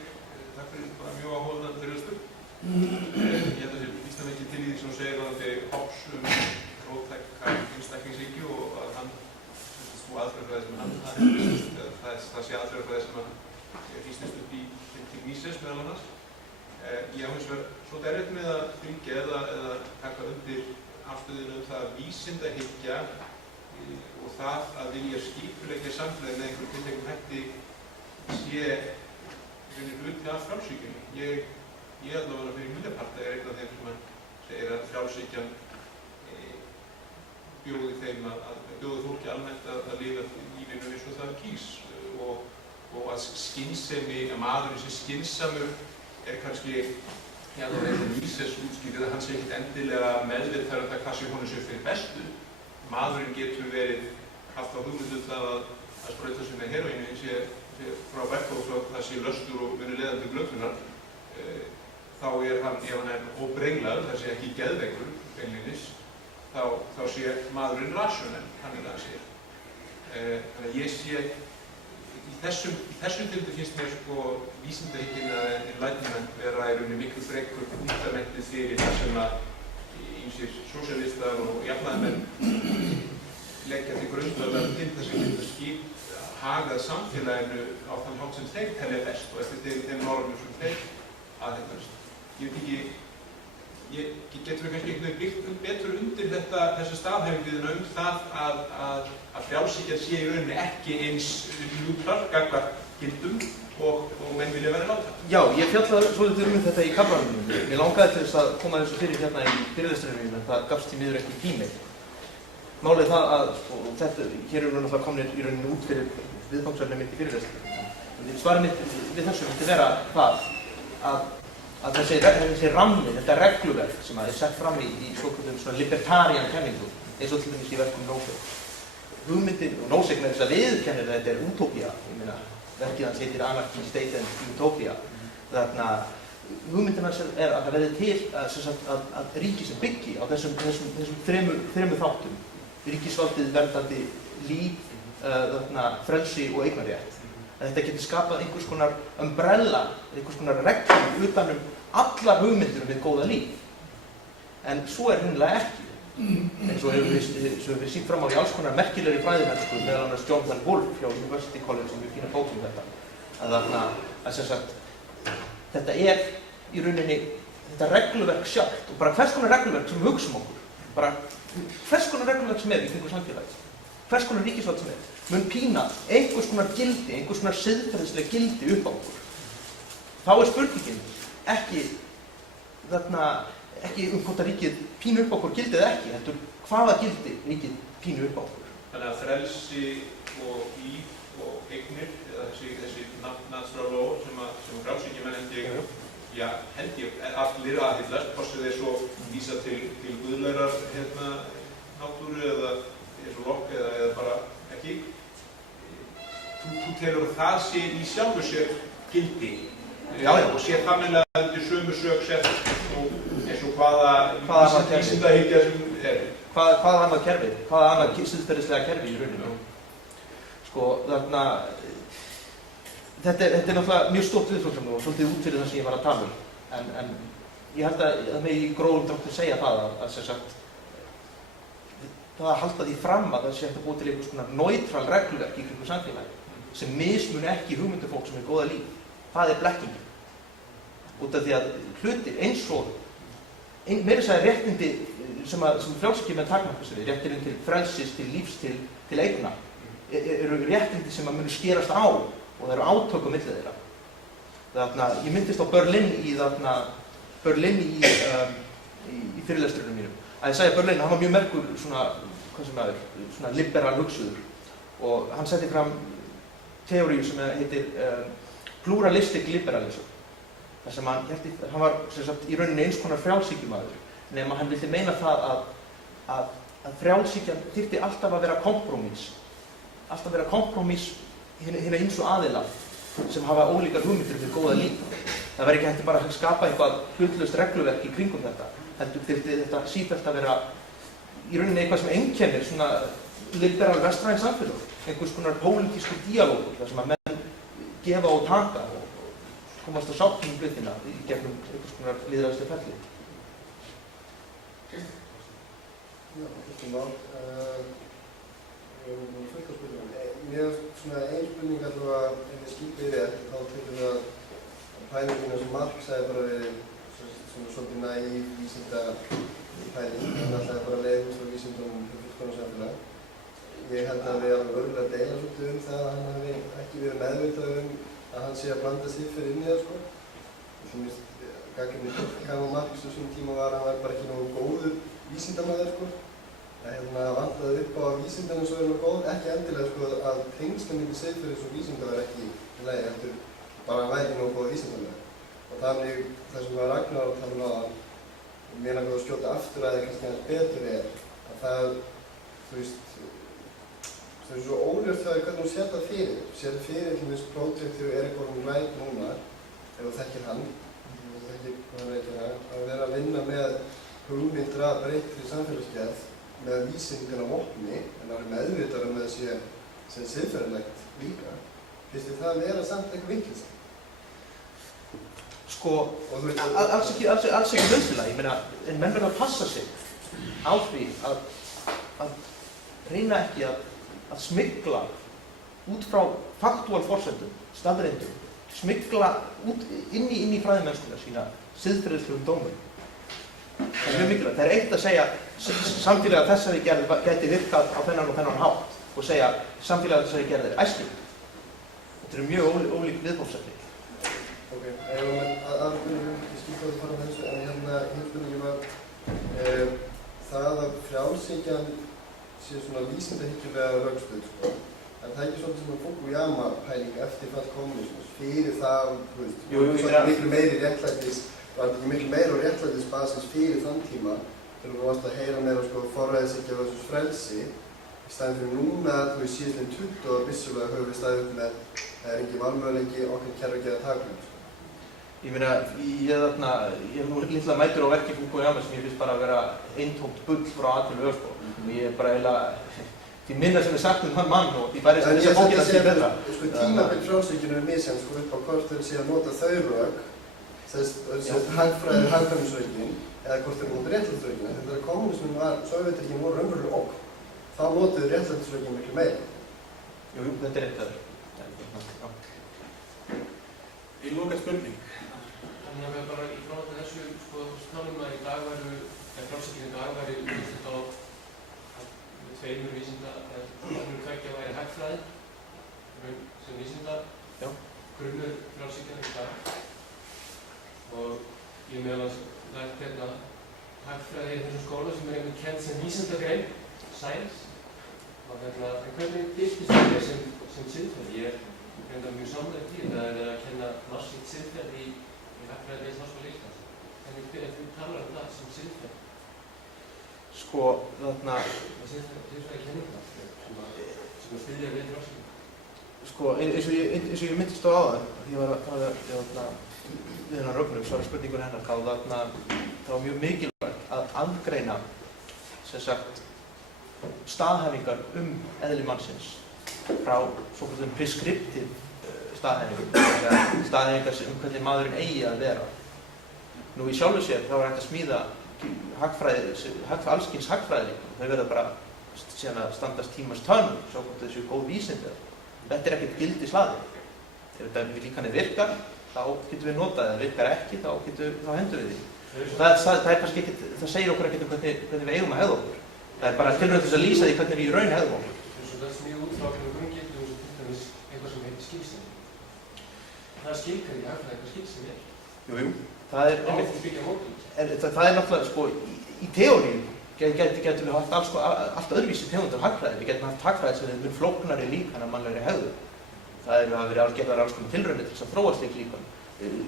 Takk fyrir bara mjög áhugaverða fyrirlestur. Ég held að það sé býsna mikið til í því sem þú segir varðandi Hobbes róttæka einstaklingshyggju og að hann sú aðferðafræði sem hann það sé aðferðafræði sem hann fýstist upp í til Mises meðal annars. Ég á hins vegar svolítið erfitt með að fylgja eða taka undir afstöðinu það að vísindahyggja og það að vilja skipuleggja samfélagið með einhverjum tilteknum hætti sé hluti af frjálshyggjunni. Ég allavega fyrir mína parta er einn af þeim sem segir að frjálshyggjan bjóði fólki almennt að lifa lífinu eins og það kýs og að skynsemi, að maðurinn sem skynsamur er kannski eins og Mises útskýrið að hann sé ekkert endilega meðvitaður það hvað sé honum sé fyrir bestu. Maðurinn getur verið haft á hugmyndu það að sprauta sig með heroíni sé frábært og svo það sé löstur og verið leiðandi glötunar, þá ef hann óbrenglaður, það sé ekki geðveikur beinlínis, þá sé maðurinn rasjónel, hann það sé. Þannig að ég sé, í þessum tildu finnst mér vísindahyggjan eða enlightenment vera í rauninni miklu frekar fundamentið fyrir það sem að ýmsir sósíalistar og jafnaðarmenn leggja til grundvallar til þess að geta hagað samfélaginu á þann hátt sem þeir telja best og eftir þeim normum sem þeir aðhyllast. Ég veit ekki, getur við kannski einhvern veginn byggt betur undir þessa staðhæfingu það að frjálshyggjan sé í rauninni ekki eins njútral gagnvart gildum og menn vilja vera láta. Já, ég fjallaði svolítið þetta í kaflanum. Mér langaði til þess að koma þessu fyrir hérna í fyrirlestrinu, en það gafst í miður ekki tími. Málið það að, og þetta, hér eru náttúrulega komnir í rauninni út fyrir viðfangsefni mitt í fyrirlestrinu. Svarið mitt við þessu myndi vera það að þessi rammi, þetta regluverk sem er sett fram í svokvöldum svona libertarian kenningu, eins og til dæmis í verkum Nozick. Hugmyndin, og Nozick með þess að viðurkennir að þetta er útópía, ég meina, verkið hans heitir Anarchy, State and Utopia. Þannig að hugmyndin hans er að það verði til að ríki sem byggi á þessum þremur þáttum. Ríkisvaldið, verndandi líf, frelsi og eignarrétt. Að þetta getur skapað einhvers konar umbrella, einhvers konar reglum utanum allar hugmyndir við góða líf. En svo er hinnlega ekki. En svo hefur við sýnt fram á í alls konar merkilegri fræðimennsku, meðal annars Jonathan Wolff hjá University College sem við fína bókum þetta. Að sem sagt, þetta er í rauninni þetta regluverk sjálft og bara hvers konar regluverk sem við hugsum okkur. Bara hvers konar regluverk sem í kringu samfélagið. Hvers konar ríkisvald sem mun pína einhvers konar gildi, einhvers konar siðferðislega gildi upp á okkur. Þá er spurningin ekki hvort að ríkið pínu upp á okkur gildi eða ekki, heldur hvaða gildi ríkið pínu upp á okkur. Þannig að frelsi og líf og eignir, eða þessi natural law sem frjálshyggjumenn held ég allir aðhyllast, hvort sem þeir svo vísa til guðlegrar náttúru eða eins og Locke eða bara ekki. Þú telur að það sé í sjálfu sér gildi og sé það meðlega undir sömu sök sett og eins og hvaða vísindahyggja sem er. Hvaða annað kerfi? Hvaða annað siðferðislega kerfi í rauninu? Þetta er náttúrulega mjög stórt viðfangsefni og svolítið út fyrir það sem ég var að tala um. En ég held að það megi í grófum dráttum segja það að sem sagt það að halda því fram að það sé hægt að búa til einhvers konar neutral regluverk í kringum samfélagi sem mismuni ekki hugmyndir fólk sem er góða líf. Það er blekkingin. Út af því að hlutir eins og meira að segja réttindi sem frjálshyggjumenn takmarka sig við, réttindin til frelsis, til lífs, til eigna, eru réttindi sem munu skerast á og það eru átök á milli þeirra. Þannig að ég myndist á Berlin í fyrirlestrunum mínum. Að ég sagði Berlin, hann var mjög merkur svona liberal hugsuður og hann setti fram teóríu sem heitir pluralistic liberalism. Þar sem hann var í rauninni eins konar frjálshyggjumaður, nema hann vildi meina það að frjálshyggjan þyrfti alltaf að vera kompromís. Alltaf að vera kompromís hinna ýmsu aðila sem hafa ólíkar hugmyndir fyrir góða líf. Það væri ekki hægt bara að skapa eitthvað hlutlaust regluverk í kringum þetta. Heldur þyrfti þetta sífellt að vera í rauninni eitthvað sem einkennir svona liberal vestræn samfélag. Einhvers konar pólitískur díalógur þar sem að menn gefa og taka og komast að sátt hlutina í gegnum einhvers konar lýðræðisleg ferli. Já, mál. Fullt af spurningum. Mér svona ein spurning allavega ef ég skildi rétt, þá telur við að pælingina sem Marx sagði bara verið svona svolítið naív vísindapæling, hann ætlaði bara að leiða út frá vísindum fullkomna samfélag. Ég held að við alveg örgulega deila svolítið það að hann hafi ekki verið meðvitað að hann sé að blanda siðferði inn í það, sko. Þú veist, gagnrýni Karl Marx á þessum tíma var að hann var bara ekki nógu góður vísindamaður, sko. Það vantaði upp á að vísindana svo er góð, ekki endilega, sko, að tengsla milli siðferðis og vísinda var ekki í lagi, heldur bara að væri nógu góð vísindalega. Og þannig, það sem var Ragnar að tala um áðan, mér langar að skjóta aftur að það kannski aðeins betur að það, þú veist, þau eru svo óljóst hjá því hvernig hún sér það fyrir. Sér það fyrir til dæmis prójekt þegar Erik Orm Wright núna, ef þú þekkir hann, þú þekkir hvað hann veitir það, að vera að vinna með hugmyndir að breyttri samfélagsgerð með vísindin á vopni, en það er meðvitað með þessi sem siðferðilegt líka. Finnst þér það að vera samt eitthvað vinklis? Sko, alls ekki nauðsynlega. Ég meina, en menn verða að passa sig á því að reyna ekki að smygla út frá faktúal forsendum, staðreyndum, smygla inn í fræðimennskuna sína siðferðislegum dómum. Það er mjög mikilvægt. Það er eitt að segja samfélag að þessari gerð gæti virkað á þennan og þennan hátt og segja samfélag að þessari gerð er æskileg. Þetta eru mjög ólík viðfangsefni. Ok, ég skil hvað þú fara með þessu, en spurningi var það að frjálshyggjan sé svona vísindahyggjulega rökstudd, sko. En það er ekki svolítið svona Fukuyama pæling eftir fall kommunismus, fyrir það, þú veist, miklu meiri réttlætis, var ekki miklu meira á réttlætisbasis fyrir þann tíma, þegar þú varst að heyra meira sko forræðishyggja versus frelsi, í staðinn fyrir núna, þú veist, síðan 20 ára vissulega höfum við staðið upp með það er engin valmöguleiki, okkar kerfi að gera takmörk. Ég meina, ég er nú litla mætur á verki Fukuyama sem ég finnst bara að vera eintómt bull frá A til Ö, sko. Ég er bara eiginlega því minna sem er sagt þann mann og því bærist þess að bókina sé betra. Sko tímabil frjálshyggjunnar er misjafn sko upp á hvort þeir sé að nota þau rök, þessi hagkvæmnisrökin, eða hvort þeir nota réttlætisrökina. Þegar kommunismin var, Sovétríkin voru raunverulega ógn. Þá notuðu réttlætisrökin miklu meira. Jú, þetta er eitt Í loka spurning. Þannig að við bara í frátt þessu, sko, talum að í dag væru, eða frjálshyggjunni í dag væri útlitt á tveimur vísinda, eða tveggja væri hagfræði, sem vísinda, grunnur frjálshyggjunnar í dag. Og ég meðal að lært hérna hagfræði í þessum skóla sem er einhvern kennt sem vísindagrein, science. Og hérna, en hvernig birtist þetta sem siðferði? Ég er mjög samlega til að það er að kenna massíft siðferði í hagfræði við Háskóla Íslands. Hvernig þú talar það sem siðferði? Sko, þarna... Siðferði kenningar sem að styðja við frjálshyggjuna. Sko, eins og ég myndist á áðan, ég var að tala við hennar Rögnum, svara spurningur hennar, þá var mjög mikilvægt að aðgreina, sem sagt, staðhæfingar eðli mannsins frá svokölluðum prescriptive staðhæfingum, staðhæfingar hvernig maðurinn eigi að vera. Nú í sjálfu sér þá er hægt að smíða alls kyns hagfræði, þau verða bara síðan að standast tímans tönn, svo hvort þessu góð vísindi. Þetta er ekkert gildi slaði. Ef þetta líkanið virkar, þá getum við notað, ef það virkar ekki, þá hendur við því. Það er kannski ekkert, það segir okkur ekkert hvernig við eigum að hegða okkur. Það er bara tilraun til að lýsa því hvernig við í raun hegðum okkur. Það er mjög útfráknum grunngildum sem til dæmis eitthvað sem heitir skilsemi. Það er skilgreining í hagfræði hvað skilsemi er. Jú, það er Áfram byggja módel. Það er náttúrulega, sko, í teóríu getum við haft allt öðruvísi tegundar hagfræði. Við getum haft hagfræði sem er mun flóknari líkan af mannlegri hegðun. Það hafa verið gerðar alls konar tilraunir til þess að þróa slík líkön.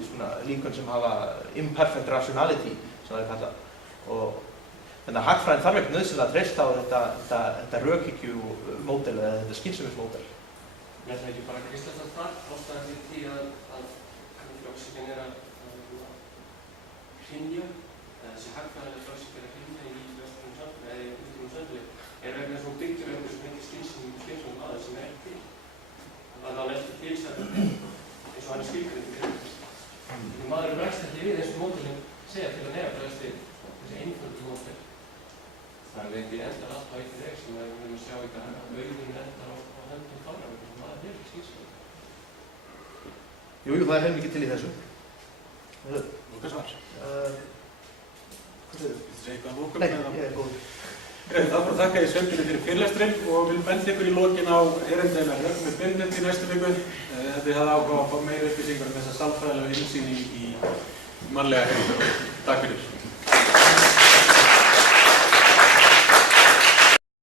Svona líkön sem hafa imperfect rationality, sem það er kallað. Þannig að hagfræðin þarf ekkert nauðsynlega að treysta á þetta rökhyggju-módel eða þetta skynsemismódel. Er það ekki bara kristaltað þar, ástæðan fyrir því að frjálshyggjan er að hrynja, eða þessi hagfræðilega frjálshyggja er að hrynja í vestrænu samfélagi eða í útlægum samfélagi, er vegna þess að hún byggir einhver sem heitir skynsemum aðeins sem er ekki til. Þannig að hann eftir tilstæðan eins og hann er skilgreindur fyrir. Maður bregst ekki við eins og módelin segja til að nefna bregst við þessi einföldu módel. Það er ekki endar allt á eitt veg sem við erum að sjá í dag að auðvunum endar á höndum fáraföldum sem maður hefur ekki skilsum. Jú, það er heilmikið til í þessu. Hvað svar? Hvað segir þú? Þetta er eitthvað að lókum? Nei, ég er góð. Það bara þakka ég Sveinbirni fyrir fyrirlesturinn og vil benda ykkur í lokin á erindina Rögnu Benedikt í næstu viku. Þið hafði áhuga á að fá meira upplýsingar um þessa sálfræðilegu innsýn í mannlega heim. Takk fyrir.